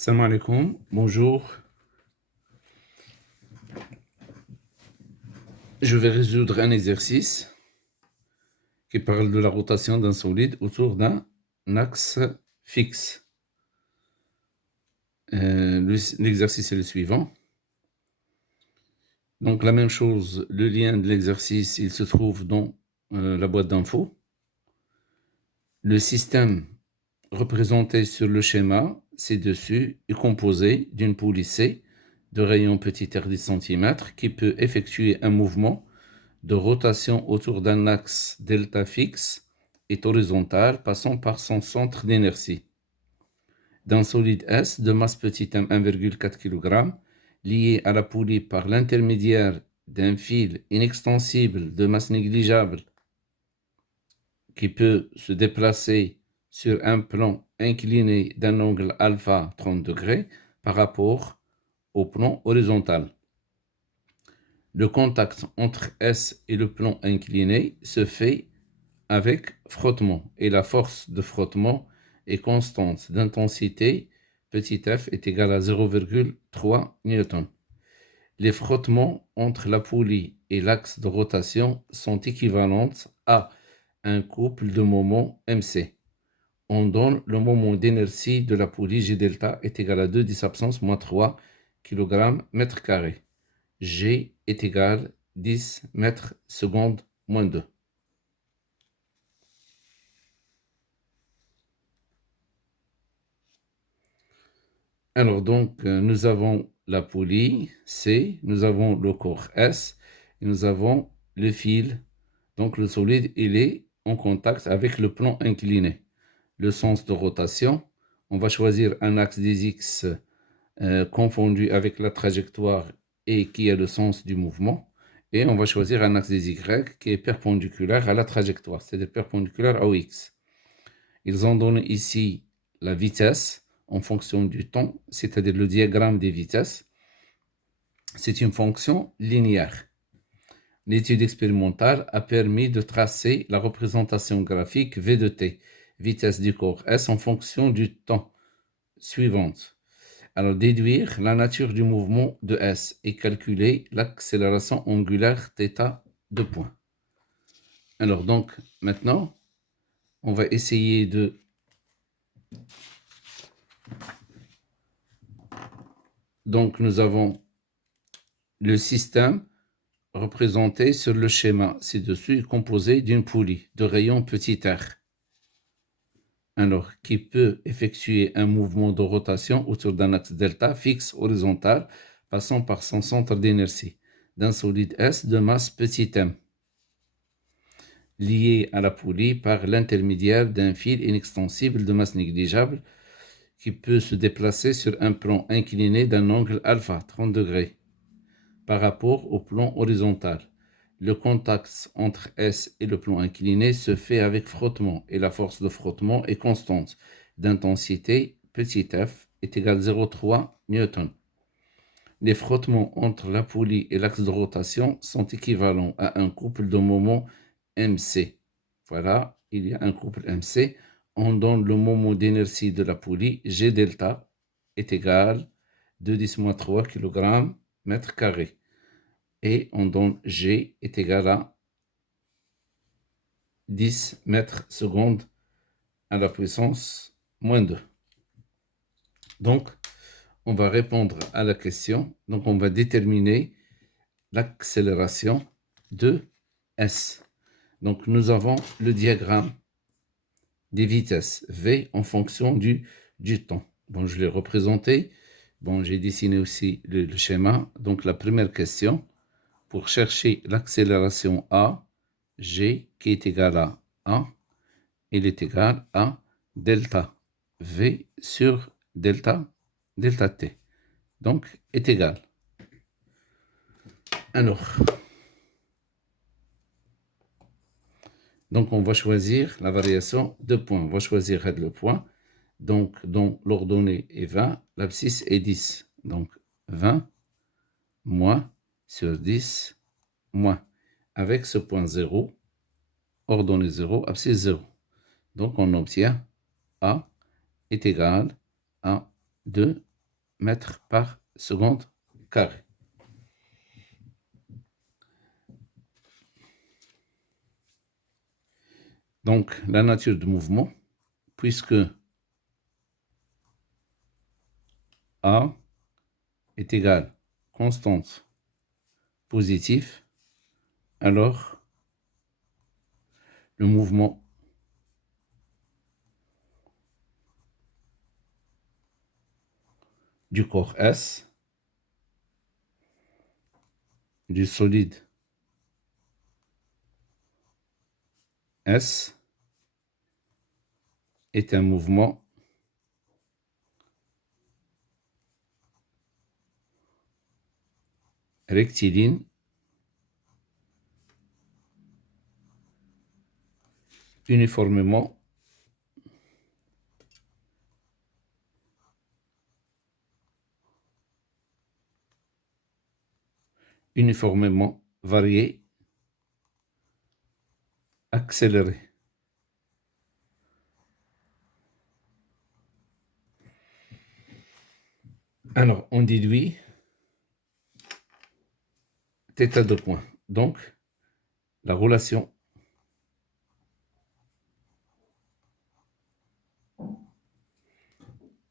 Salam alaikum, bonjour. Je vais résoudre un exercice qui parle de la rotation d'un solide autour d'un axe fixe. L'exercice est le suivant. Donc la même chose, le lien de l'exercice, il se trouve dans la boîte d'infos. Le système représenté sur le schéma ci-dessus est composé d'une poulie C de rayon petit r 10 cm qui peut effectuer un mouvement de rotation autour d'un axe delta fixe et horizontal passant par son centre d'inertie. D'un solide S de masse petit m 1,4 kg lié à la poulie par l'intermédiaire d'un fil inextensible de masse négligeable qui peut se déplacer sur un plan incliné d'un angle alpha 30 degrés par rapport au plan horizontal. Le contact entre S et le plan incliné se fait avec frottement et la force de frottement est constante d'intensité, petit f est égal à 0,3 N. Les frottements entre la poulie et l'axe de rotation sont équivalentes à un couple de moments MC. On donne le moment d'inertie de la poulie G delta est égal à 2 10 absence moins 3 kg mètre carré. G est égal 10 mètres secondes moins 2. Alors donc, nous avons la poulie C, nous avons le corps S, et nous avons le fil. Donc le solide, il est en contact avec le plan incliné. Le sens de rotation, on va choisir un axe des X confondu avec la trajectoire et qui a le sens du mouvement. Et on va choisir un axe des Y qui est perpendiculaire à la trajectoire, c'est-à-dire perpendiculaire au X. Ils ont donné ici la vitesse en fonction du temps, c'est-à-dire le diagramme des vitesses. C'est une fonction linéaire. L'étude expérimentale a permis de tracer la représentation graphique V de t, vitesse du corps S en fonction du temps suivante. Alors, déduire la nature du mouvement de S et calculer l'accélération angulaire θ de point. Alors, donc, maintenant, on va essayer de Donc, nous avons le système représenté sur le schéma ci-dessus, composé d'une poulie de rayon petit r. Alors, qui peut effectuer un mouvement de rotation autour d'un axe delta fixe horizontal passant par son centre d'inertie d'un solide S de masse petit m, lié à la poulie par l'intermédiaire d'un fil inextensible de masse négligeable qui peut se déplacer sur un plan incliné d'un angle alpha 30 degrés par rapport au plan horizontal. Le contact entre S et le plan incliné se fait avec frottement et la force de frottement est constante d'intensité petit f est égal à 0,3 N. Les frottements entre la poulie et l'axe de rotation sont équivalents à un couple de moments MC. Voilà, il y a un couple MC. On donne le moment d'inertie de la poulie G delta est égal à 2 10 moins 3 kg mètre carré. Et on donne G est égal à 10 mètres secondes à la puissance moins 2. Donc, on va répondre à la question. Donc, on va déterminer l'accélération de S. Donc, nous avons le diagramme des vitesses V en fonction du temps. Bon, je l'ai représenté. Bon, j'ai dessiné aussi le schéma. Donc, la première question, pour chercher l'accélération A, G qui est égal à A, il est égal à delta V sur delta t. Donc, est égal. Alors, donc on va choisir la variation de points. On va choisir le point. Donc, dont l'ordonnée est 20, l'abscisse est 10. Donc, 20 moins sur 10 moins. Avec ce point 0, ordonnée 0, abscisse 0. Donc, on obtient A est égal à 2 mètres par seconde carré. Donc, la nature du mouvement, puisque A est égal constante positive, alors le mouvement du corps S, du solide S, est un mouvement rectiligne uniformément varié, accéléré. Alors, on déduit θ de point. Donc, la relation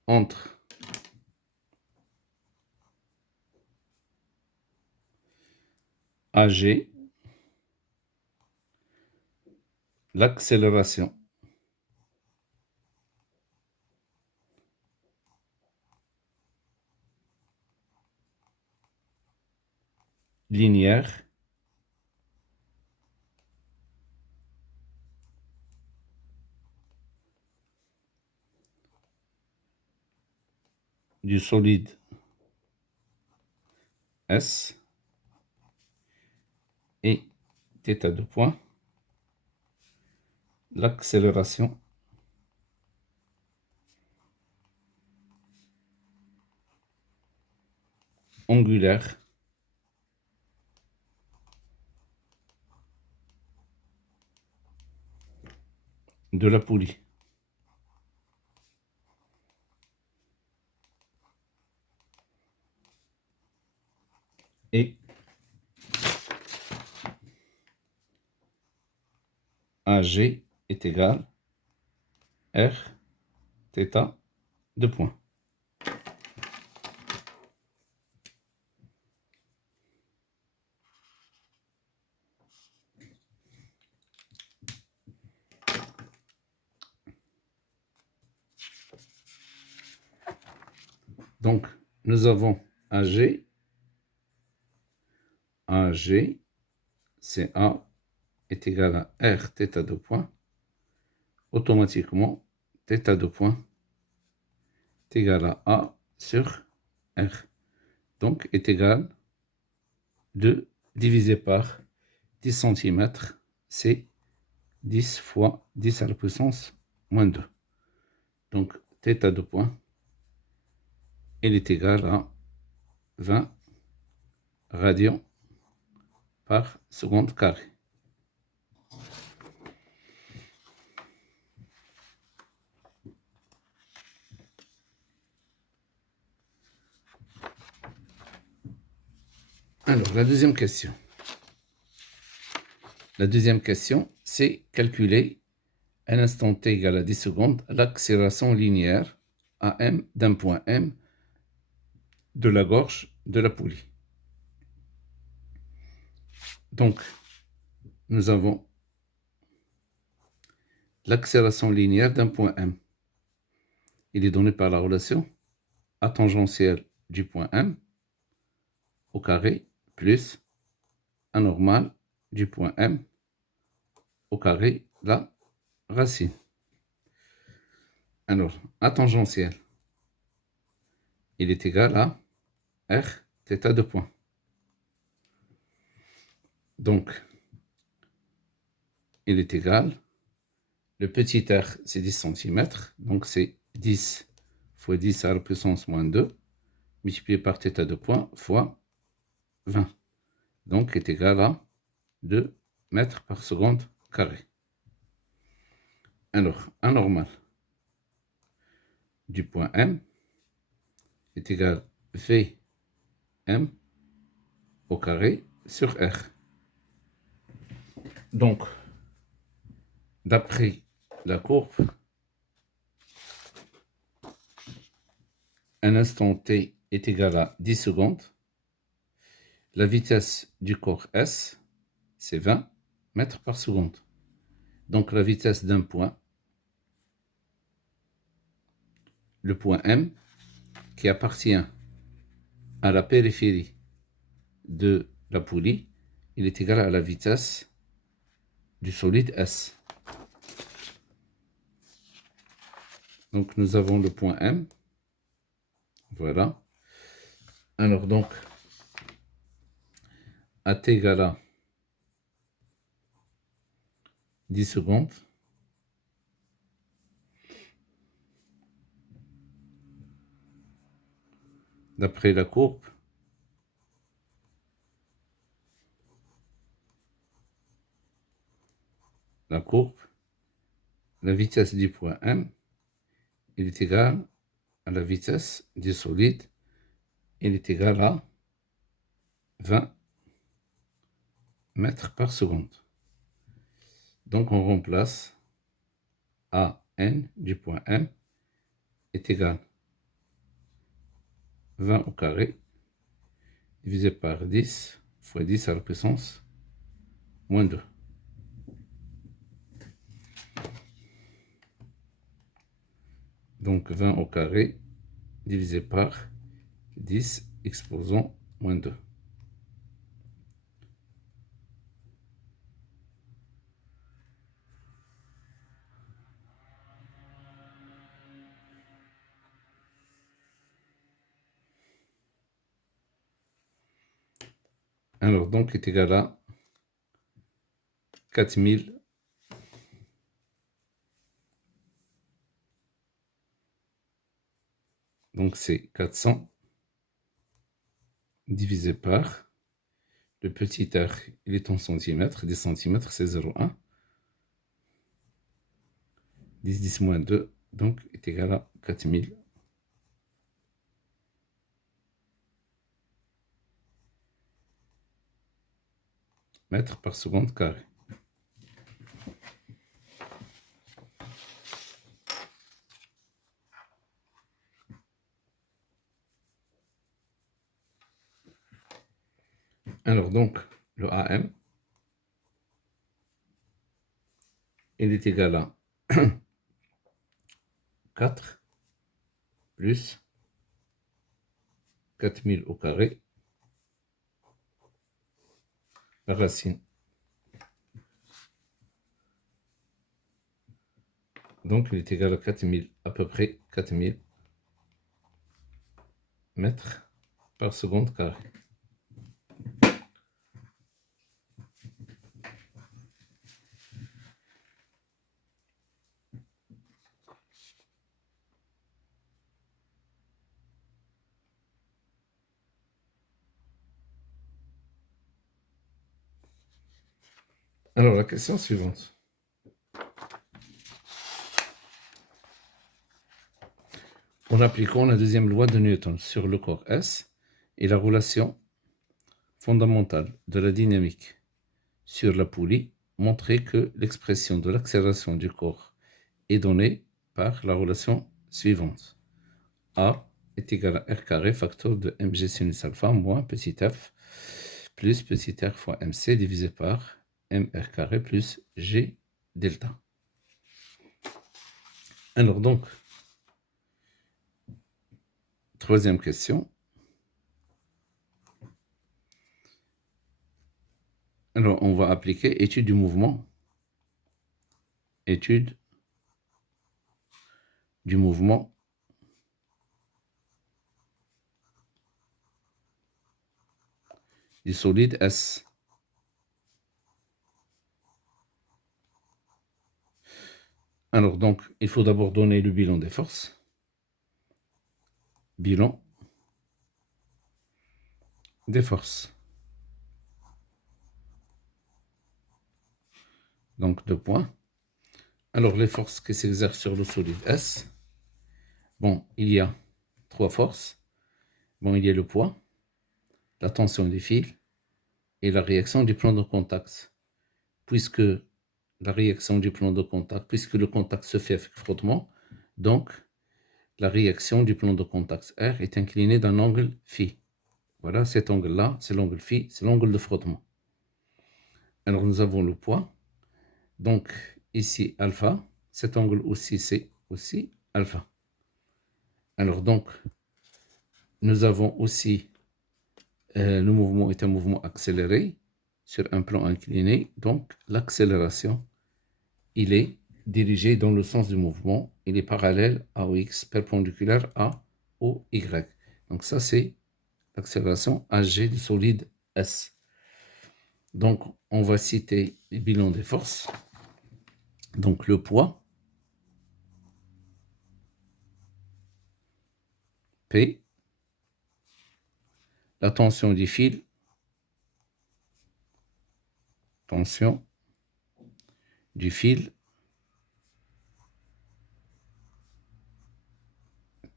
entre AG, l'accélération linéaire du solide S et θ de point, l'accélération angulaire de la poulie. Et AG est égal R θ de point. Donc, nous avons AG, c'est A est égal à R θ de point. Automatiquement, θ de point est égal à A sur R. Donc, est égal 2 divisé par 10 cm, c'est 10 fois 10 à la puissance moins 2. Donc, θ de point, il est égal à 20 radians par seconde carré. Alors, la deuxième question. La deuxième question, c'est calculer à un instant t égale à 10 secondes l'accélération linéaire à m d'un point M de la gorge de la poulie. Donc, nous avons l'accélération linéaire d'un point M. Il est donné par la relation A tangentielle du point M au carré plus A normal du point M au carré la racine. Alors, A tangentielle, il est égal à R θ de point. Donc, il est égal, le petit r, c'est 10 cm, donc c'est 10 fois 10 à la puissance moins 2, multiplié par θ de point, fois 20. Donc, est égal à 2 mètres par seconde carré. Alors, A normal du point M est égal à Vm au carré sur R. Donc, d'après la courbe, un instant t est égal à 10 secondes. La vitesse du corps S, c'est 20 mètres par seconde. Donc la vitesse d'un point, le point M, qui appartient à la périphérie de la poulie, il est égal à la vitesse du solide S. Donc nous avons le point M. Voilà. Alors donc, à t égale à 10 secondes, d'après la courbe, la vitesse du point M, il est égal à la vitesse du solide, il est égal à 20 mètres par seconde. Donc on remplace AN du point M est égal à 20 au carré divisé par 10 fois 10 à la puissance moins 2. Donc 20 au carré divisé par 10 exposant moins 2. Alors donc est égal à 4000. Donc c'est 400 divisé par le petit r, il est en centimètres, 10 centimètres c'est 0,1. 10, 10 moins 2, donc est égal à 4000 mètres par seconde carré. Alors donc, le AM, il est égal à 4 plus 4000 au carré, la racine. Donc il est égal à 4000, à peu près 4000 mètres par seconde carré. Alors la question suivante. En appliquant la deuxième loi de Newton sur le corps S et la relation fondamentale de la dynamique sur la poulie, montrer que l'expression de l'accélération du corps est donnée par la relation suivante. A est égal à R carré facteur de mg sinus alpha moins petit f plus petit r fois mc divisé par mr carré plus g delta. Alors donc, troisième question. Alors on va appliquer étude du mouvement. Étude du mouvement du solide S. Alors donc, il faut d'abord donner le bilan des forces. Bilan des forces. Donc 2 points. Alors les forces qui s'exercent sur le solide S. Bon, il y a 3 forces. Bon, il y a le poids, la tension des fils et la réaction du plan de contact. Puisque la réaction du plan de contact, puisque le contact se fait avec frottement, donc la réaction du plan de contact R est inclinée d'un angle phi. Voilà, cet angle-là, c'est l'angle phi, c'est l'angle de frottement. Alors nous avons le poids, donc ici alpha, cet angle aussi c'est aussi alpha. Alors donc, nous avons aussi le mouvement est un mouvement accéléré sur un plan incliné, donc l'accélération, il est dirigé dans le sens du mouvement, il est parallèle à OX, perpendiculaire à OY. Donc ça c'est l'accélération AG du solide S. Donc on va citer les bilans des forces. Donc le poids, P, la tension du fil, tension du fil,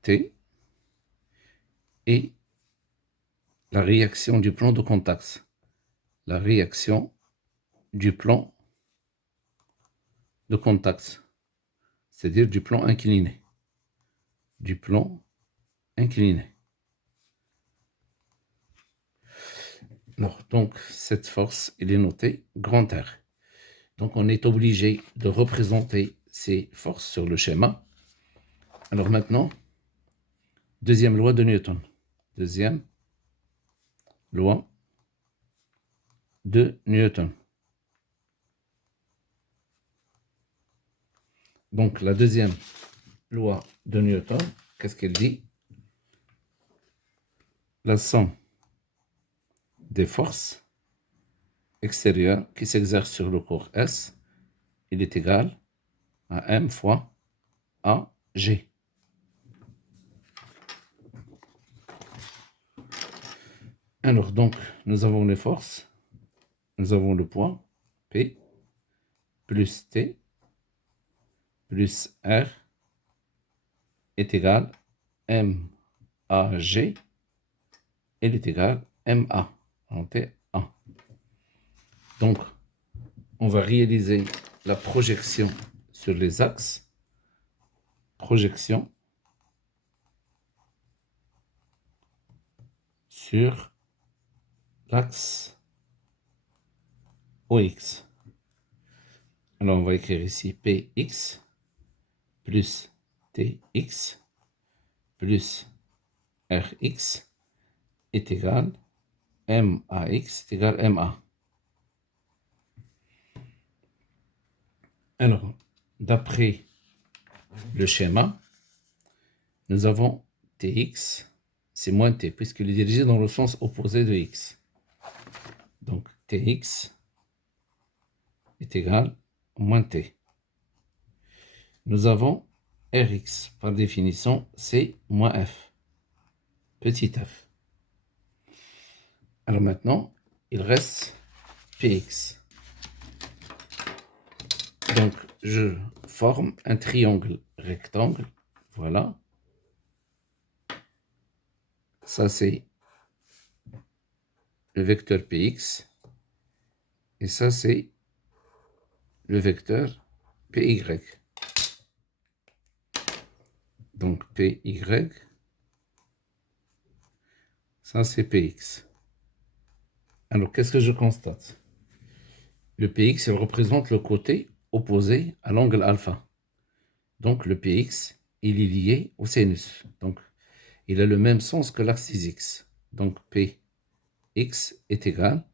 T, et la réaction du plan de contact. La réaction du plan de contact, c'est-à-dire du plan incliné. Du plan incliné. Alors, donc, cette force, elle est notée grand R. Donc, on est obligé de représenter ces forces sur le schéma. Alors maintenant, deuxième loi de Newton. Deuxième loi de Newton. Donc, la deuxième loi de Newton, qu'est-ce qu'elle dit? La somme des forces extérieures qui s'exercent sur le corps S, il est égal à M fois AG. Alors, donc, nous avons les forces, nous avons le poids, P, plus T, plus R, est égal MAG, elle est égal MA, en T1. Donc, on va réaliser la projection sur les axes, projection sur l'axe OX. Alors, on va écrire ici PX plus TX plus RX est égal MAX est égal MA. Alors, d'après le schéma, nous avons Tx, c'est moins T, puisqu'il est dirigé dans le sens opposé de X. Donc, Tx est égal à moins T. Nous avons Rx, par définition, c'est moins F, petit f. Alors maintenant, il reste Px. Donc, je forme un triangle rectangle, voilà. Ça, c'est le vecteur Px. Et ça, c'est le vecteur Py. Donc, Py, ça, c'est Px. Alors, qu'est-ce que je constate? Le Px, il représente le côté opposé à l'angle alpha. Donc, le Px, il est lié au sinus. Donc, il a le même sens que l'axe des x. Donc, Px est égal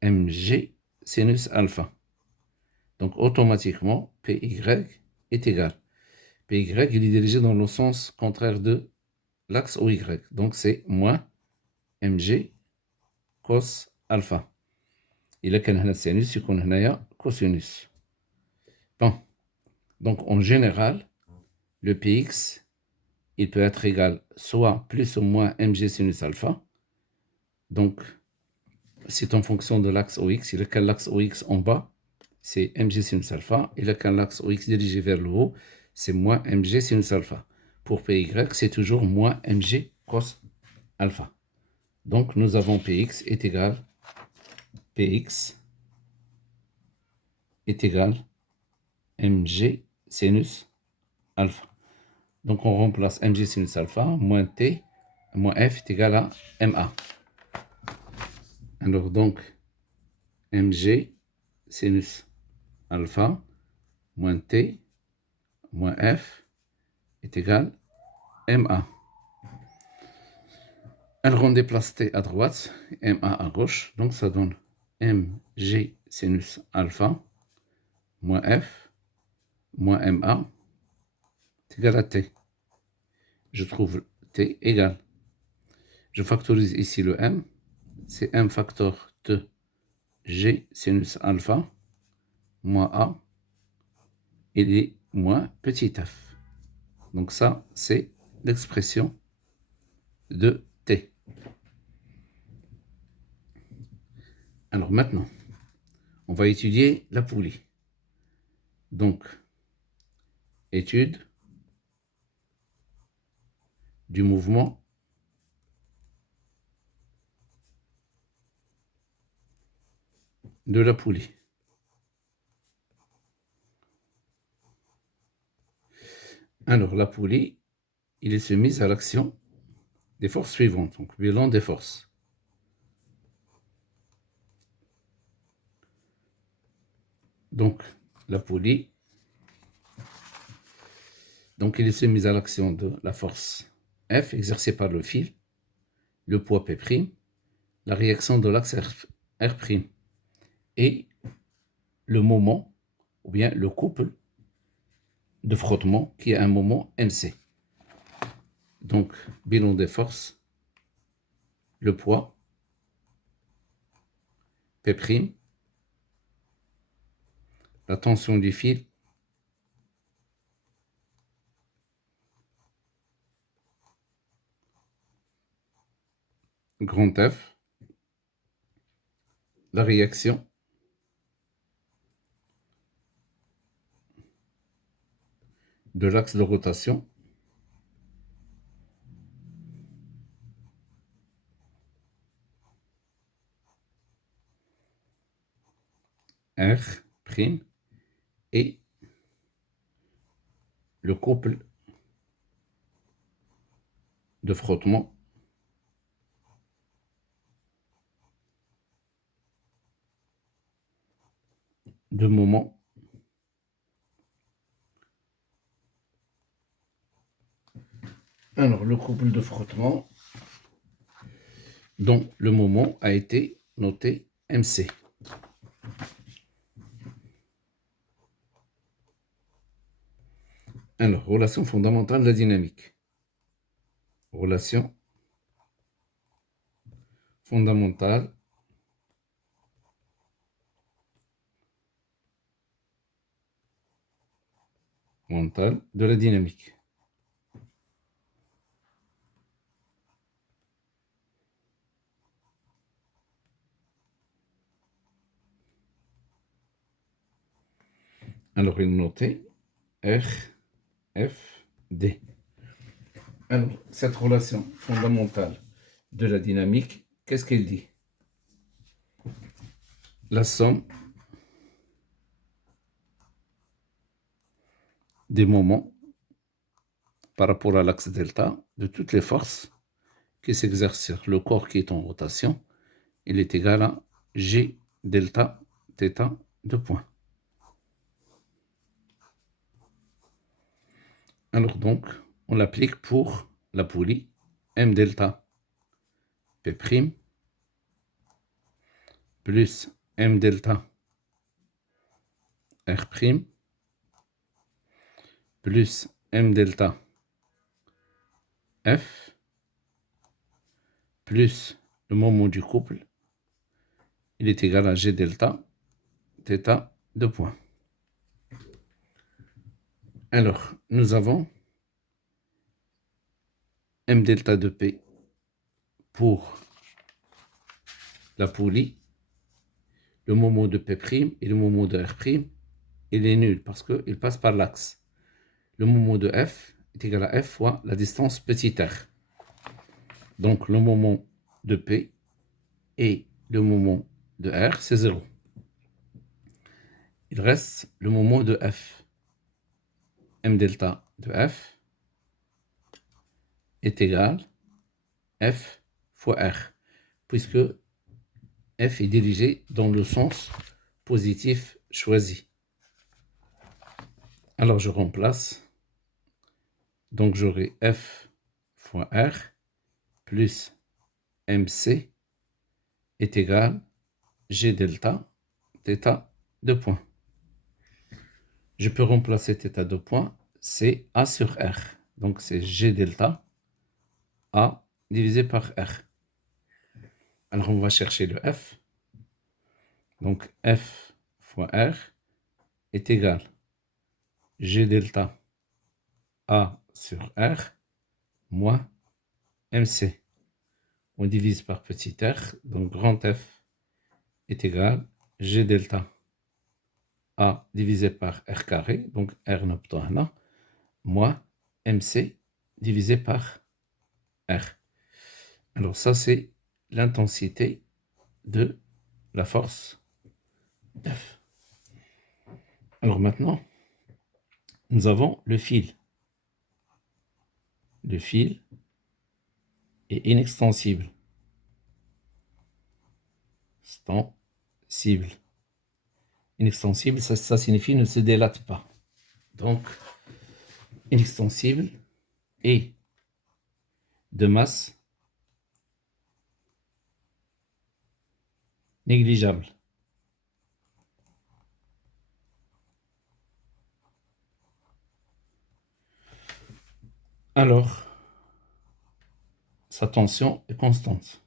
à mg sinus alpha. Donc, automatiquement, Py est égal. Py, il est dirigé dans le sens contraire de l'axe OY. Donc, c'est moins mg cos alpha. Il a qu'un sinus, il y a cosinus. Bon. Donc, en général, le Px, il peut être égal soit plus ou moins mg sinus alpha. Donc, c'est en fonction de l'axe OX. Il a qu'un l'axe OX en bas, c'est mg sinus alpha. Il a qu'un l'axe OX dirigé vers le haut, c'est moins mg sinus alpha. Pour Py, c'est toujours moins mg cos alpha. Donc, nous avons Px est égal Px est égal mg sinus alpha. Donc, on remplace mg sinus alpha moins t moins f est égal à ma. Alors, donc, mg sinus alpha moins t moins f est égal à ma. Alors, on déplace t à droite et ma à gauche. Donc, ça donne mg sinus alpha moins f moins ma est égal à t. Je trouve t égal. Je factorise ici le m. C'est m facteur de g sinus alpha moins a et moins petit f. Donc ça, c'est l'expression de t. Alors maintenant, on va étudier la poulie. Donc, étude du mouvement de la poulie. Alors, la poulie, il est soumise à l'action des forces suivantes. Donc, bilan des forces. Donc, la poulie, donc il est soumis à l'action de la force F exercée par le fil, le poids P', la réaction de l'axe R' et le moment, ou bien le couple de frottement qui est un moment NC. Donc, bilan des forces, le poids P', la tension du fil, grand F, la réaction de l'axe de rotation, R' et le couple de frottement de moment Alors, le couple de frottement dont le moment a été noté MC. Alors, relation fondamentale de la dynamique. Relation fondamentale de la dynamique. Alors, il est noté R, F, D. Alors, cette relation fondamentale de la dynamique, qu'est-ce qu'elle dit? La somme des moments par rapport à l'axe delta de toutes les forces qui s'exercent sur le corps qui est en rotation, il est égal à G delta θ de point. Alors donc, on l'applique pour la poulie M delta P' plus M delta R' plus M delta F plus le moment du couple, il est égal à G delta θ de point. Alors, nous avons M delta de P pour la poulie, le moment de P' et le moment de R', il est nul parce qu'il passe par l'axe. Le moment de F est égal à F fois la distance petit r. Donc, le moment de P et le moment de R, c'est 0. Il reste le moment de F. M delta de F est égal à F fois R, puisque F est dirigé dans le sens positif choisi. Alors, je remplace. Donc, j'aurai F fois R plus MC est égal G delta θ de point. Je peux remplacer θ de point, c'est A sur R. Donc, c'est G delta A divisé par R. Alors, on va chercher le F. Donc, F fois R est égal G delta A sur R moins MC. On divise par petit r, donc grand F est égal G delta A divisé par R carré, donc R noptohana, moins MC divisé par R. Alors ça, c'est l'intensité de la force F. Alors maintenant, nous avons le fil. Le fil est inextensible. Extensible. Inextensible, ça signifie ne se délate pas. Donc, inextensible et de masse négligeable. Alors, sa tension est constante.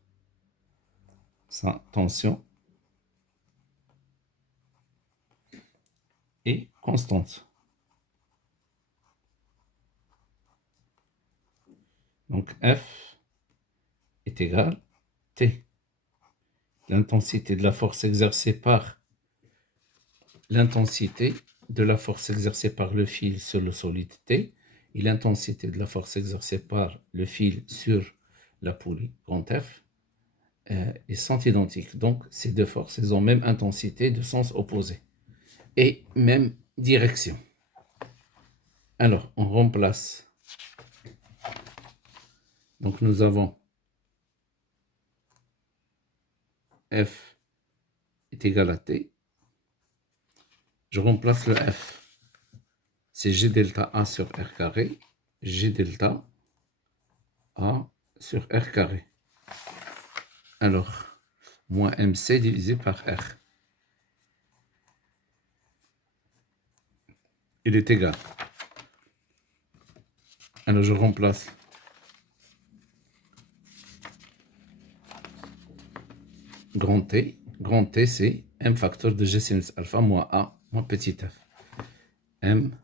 Sa tension est constante. Donc, F est égal T. L'intensité de la force exercée par l'intensité de la force exercée par le fil sur le solide T et l'intensité de la force exercée par le fil sur la poulie grand F ils sont identiques. Donc, ces deux forces, elles ont même intensité de sens opposé et même direction. Alors, on remplace. Donc, nous avons F est égal à T. Je remplace le F. C'est G delta A sur R carré. G delta A sur R carré. Alors, moins MC divisé par R. Il est égal. Alors, je remplace. Grand T. Grand T, c'est M facteur de G sinus alpha moins A moins petit f. M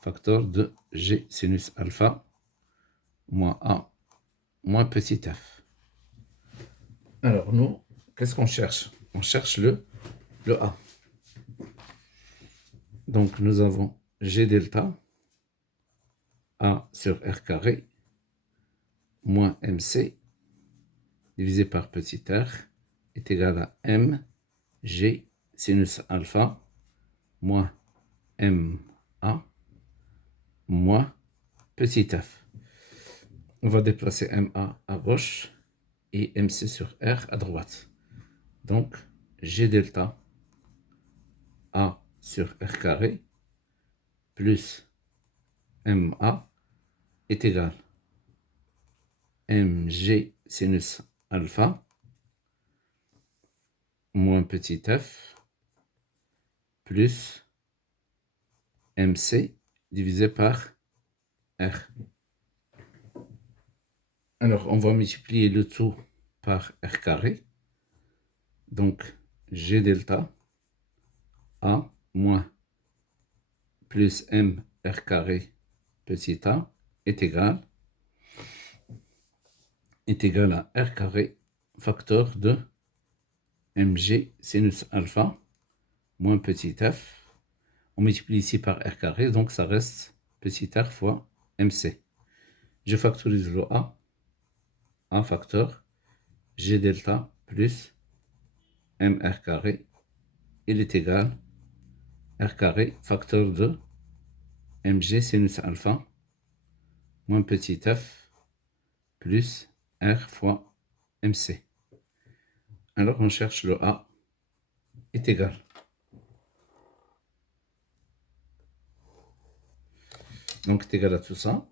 facteur de G sinus alpha moins A moins petit f. Alors, nous, qu'est-ce qu'on cherche? On cherche le A. Donc, nous avons G delta A sur R carré moins MC divisé par petit r est égal à M G sinus alpha moins MA moins petit f. On va déplacer MA à gauche et MC sur R à droite. Donc, G delta A sur R carré plus MA est égal MG sinus alpha moins petit f plus MC divisé par R. Alors, on va multiplier le tout par R carré. Donc, G delta A moins plus M R carré petit a est égal à R carré facteur de MG sinus alpha moins petit f. On multiplie ici par R carré, donc ça reste petit r fois MC. Je factorise le A. A facteur G delta plus MR carré, il est égal R carré facteur de MG sinus alpha moins petit f plus R fois MC. Alors on cherche le A est égal. Donc est égal à tout ça,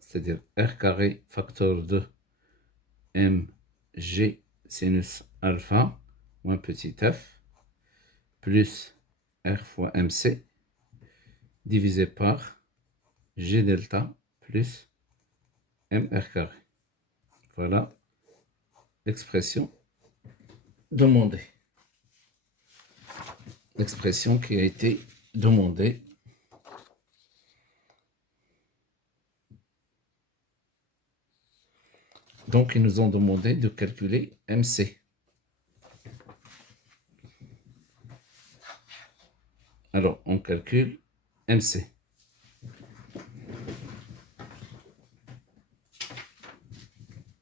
c'est-à-dire R carré facteur de MG sinus alpha moins petit f plus R fois MC divisé par G delta plus MR carré. Voilà l'expression demandée. L'expression qui a été demandée. Donc, ils nous ont demandé de calculer MC. Alors, on calcule MC.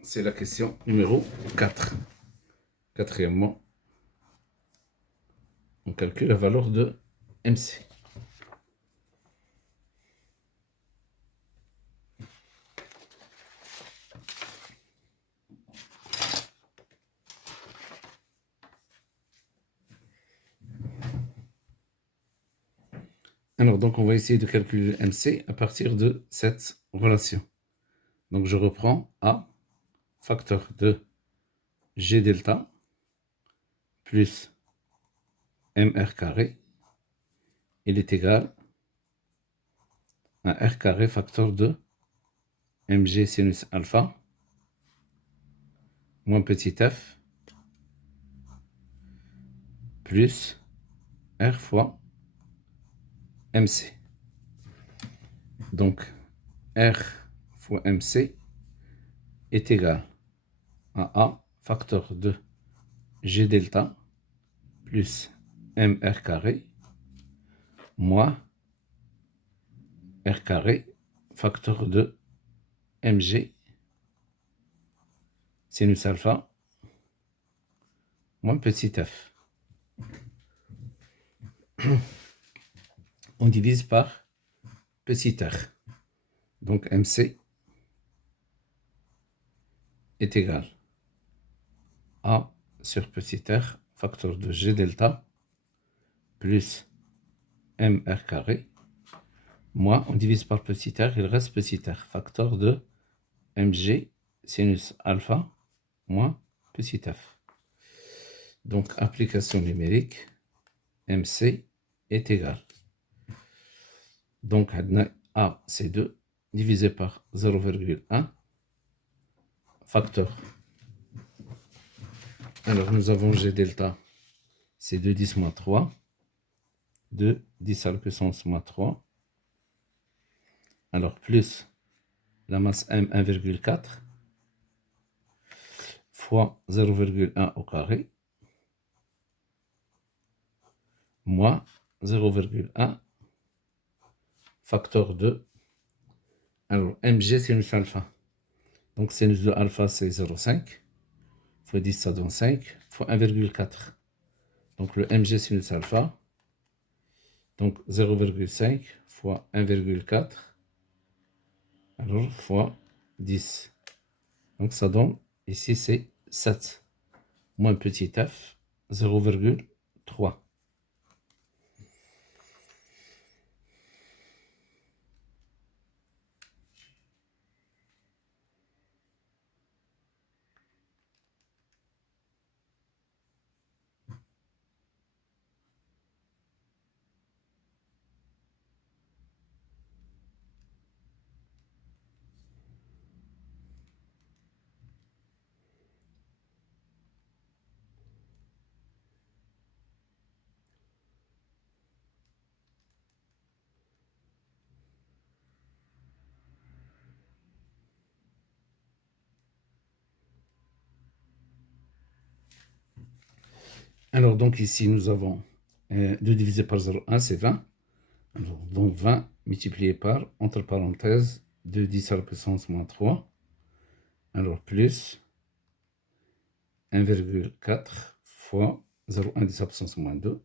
C'est la question numéro 4. Quatrièmement, on calcule la valeur de MC. Alors, donc, on va essayer de calculer MC à partir de cette relation. Donc, je reprends A, facteur de G delta, plus MR carré, il est égal à R carré facteur de MG sinus alpha, moins petit f, plus R fois MC. Donc, R fois MC est égal à A facteur de G delta plus MR carré moins R carré facteur de MG sinus alpha moins petit f. On divise par petit r. Donc MC est égal à sur petit r facteur de G delta plus MR carré moins, on divise par petit r, il reste petit r, facteur de MG sinus alpha moins petit f. Donc application numérique, MC est égal. Donc A c'est 2 divisé par 0,1 facteur. Alors nous avons G delta, c'est 2 10 moins 3, 2 10 à la puissance moins 3. Alors plus la masse M 1,4 fois 0,1 au carré moins 0,1 facteur de, alors MG sinus alpha. Donc sinus de alpha c'est 0,5 fois 10 ça donne 5 fois 1,4. Donc le MG sinus alpha, donc 0,5 fois 1,4, alors fois 10. Donc ça donne, ici c'est 7, moins petit f, 0,3. Alors donc ici nous avons 2 divisé par 0,1 c'est 20. Alors, donc 20 multiplié par, entre parenthèses, 2 10 à la puissance moins 3. Alors plus 1,4 fois 0,1 10 à la puissance moins 2.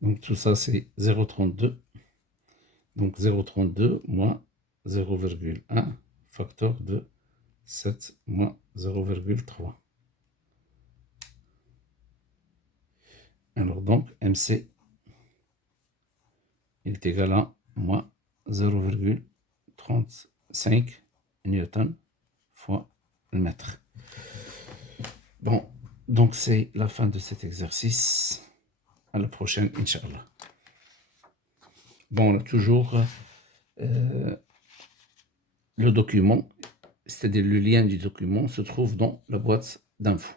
Donc tout ça, c'est 0,32. Donc 0,32 moins 0,1 facteur de 7 moins 0,3. Alors donc MC il est égal à moins 0,35 newton fois le mètre. Bon, donc c'est la fin de cet exercice. À la prochaine, Inch'Allah. Bon, on a toujours le document, c'est-à-dire le lien du document se trouve dans la boîte d'infos.